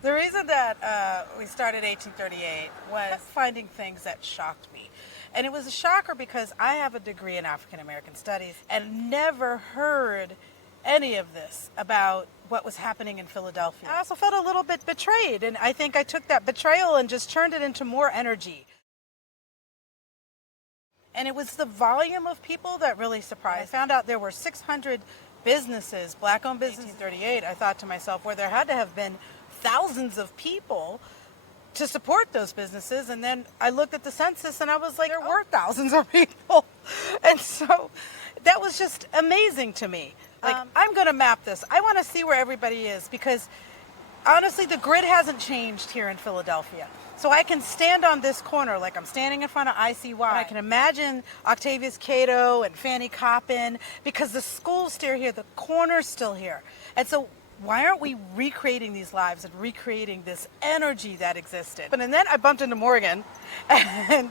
The reason that we started 1838 was finding things that shocked me. And it was a shocker because I have a degree in African American studies and never heard any of this about what was happening in Philadelphia. I also felt a little bit betrayed, and I think I took that betrayal and just turned it into more energy. And it was the volume of people that really surprised. I found out there were 600 businesses, black-owned businesses in 1938. I thought to myself, well, there had to have been thousands of people to support those businesses. And then I looked at the census and I was like, there were thousands of people. And so that was just amazing to me. Like, I'm going to map this. I want to see where everybody is because honestly, the grid hasn't changed here in Philadelphia. So I can stand on this corner like I'm standing in front of ICY. I can imagine Octavius Cato and Fanny Coppin because the school's still here, the corner's still here. And so why aren't we recreating these lives and recreating this energy that existed? And then I bumped into Morgan, and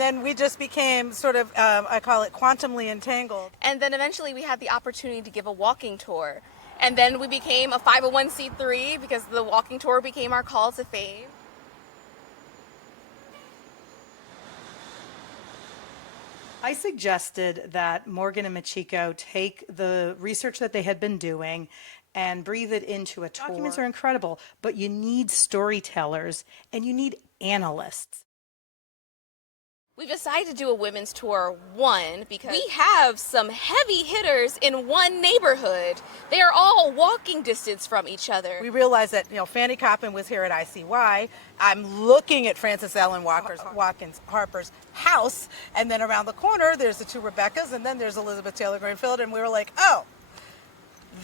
then we just became sort of, I call it quantumly entangled. And then eventually we had the opportunity to give a walking tour. And then we became a 501c3 because the walking tour became our call to fame. I suggested that Morgan and Michiko take the research that they had been doing and breathe it into a tour. Documents are incredible, but you need storytellers and you need analysts. We've decided to do a women's tour, because we have some heavy hitters in one neighborhood. They are all walking distance from each other. We realized that, Fanny Coppin was here at ICY. I'm looking at Frances Ellen Watkins Harper's house, and then around the corner, there's the two Rebeccas, and then there's Elizabeth Taylor Greenfield, and we were like, oh,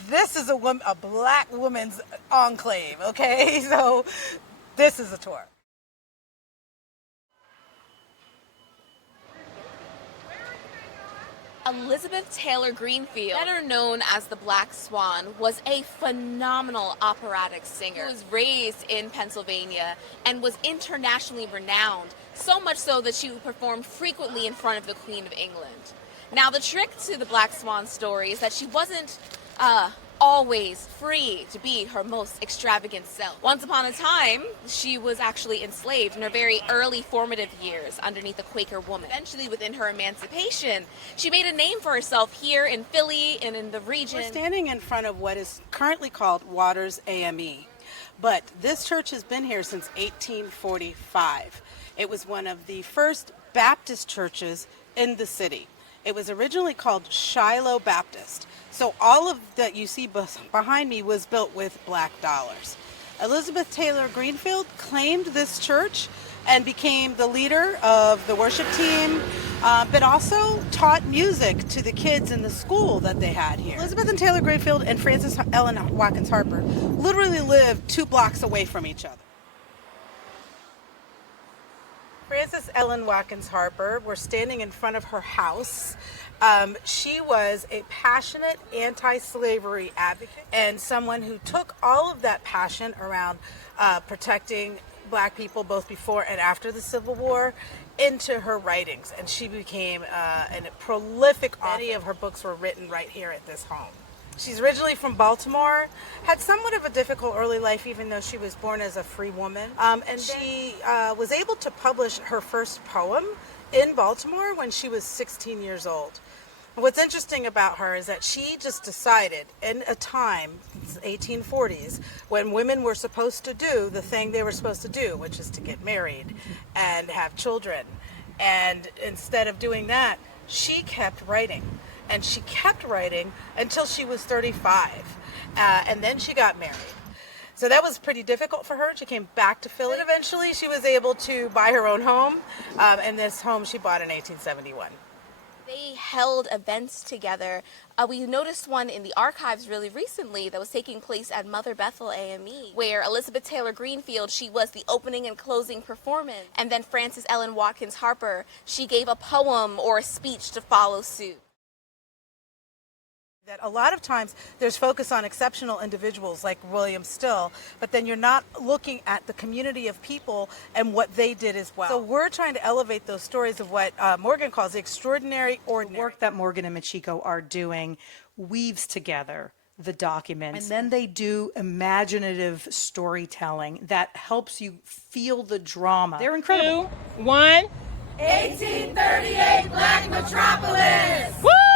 this is a black woman's enclave, okay? So this is a tour. Elizabeth Taylor Greenfield, better known as the Black Swan, was a phenomenal operatic singer. She was raised in Pennsylvania and was internationally renowned, so much so that she performed frequently in front of the Queen of England. Now, the trick to the Black Swan story is that she wasn't always free to be her most extravagant self. Once upon a time, she was actually enslaved in her very early formative years underneath a Quaker woman. Eventually, within her emancipation, she made a name for herself here in Philly and in the region. We're standing in front of what is currently called Waters AME, but this church has been here since 1845. It was one of the first Baptist churches in the city. It was originally called Shiloh Baptist. So all of that you see behind me was built with black dollars. Elizabeth Taylor Greenfield claimed this church and became the leader of the worship team, but also taught music to the kids in the school that they had here. Elizabeth and Taylor Greenfield and Frances Ellen Watkins Harper literally lived 2 blocks away from each other. Frances Ellen Watkins Harper, we're standing in front of her house. She was a passionate anti-slavery advocate and someone who took all of that passion around protecting black people both before and after the Civil War into her writings. And she became a prolific author. Many of her books were written right here at this home. She's originally from Baltimore, had somewhat of a difficult early life even though she was born as a free woman. And she was able to publish her first poem in Baltimore when she was 16 years old. What's interesting about her is that she just decided in a time, 1840s, when women were supposed to do the thing they were supposed to do, which is to get married and have children. And instead of doing that, she kept writing. And she kept writing until she was 35. And then she got married. So that was pretty difficult for her. She came back to Philly. And eventually she was able to buy her own home. And this home she bought in 1871. They held events together. We noticed one in the archives really recently that was taking place at Mother Bethel AME, where Elizabeth Taylor Greenfield, she was the opening and closing performance. And then Frances Ellen Watkins Harper, she gave a poem or a speech to follow suit. That a lot of times there's focus on exceptional individuals like William Still, but then you're not looking at the community of people and what they did as well. So we're trying to elevate those stories of what Morgan calls the extraordinary ordinary. The work that Morgan and Michiko are doing weaves together the documents. And then they do imaginative storytelling that helps you feel the drama. They're incredible. 2, 1. 1838 Black Metropolis! Woo!